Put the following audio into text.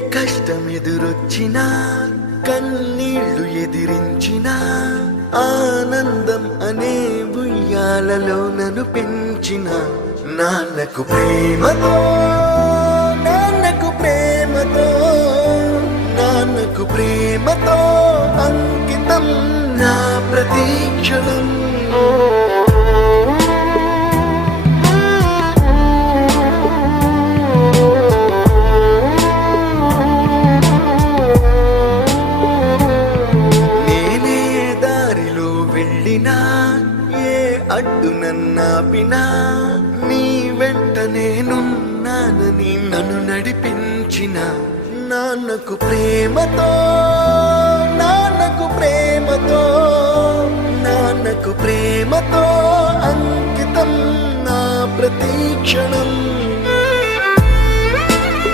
కష్టం ఎదురొచ్చినా కన్నీళ్లు ఎదిరించిన ఆనందం అనే ఉయ్యాలలో నన్ను పెంచిన నాన్నకు ప్రేమతో నాన్నకు ప్రేమతో నాన్నకు ప్రేమతో అంకితం నా ప్రతీక్షణం. ఏ అడ్డు నన్నాపినా నీ వెంట నేనున్నానని నన్ను నడిపించిన నాన్నకు ప్రేమతో నాన్నకు ప్రేమతో నాన్నకు ప్రేమతో అంకితం నా ప్రతీక్షణం.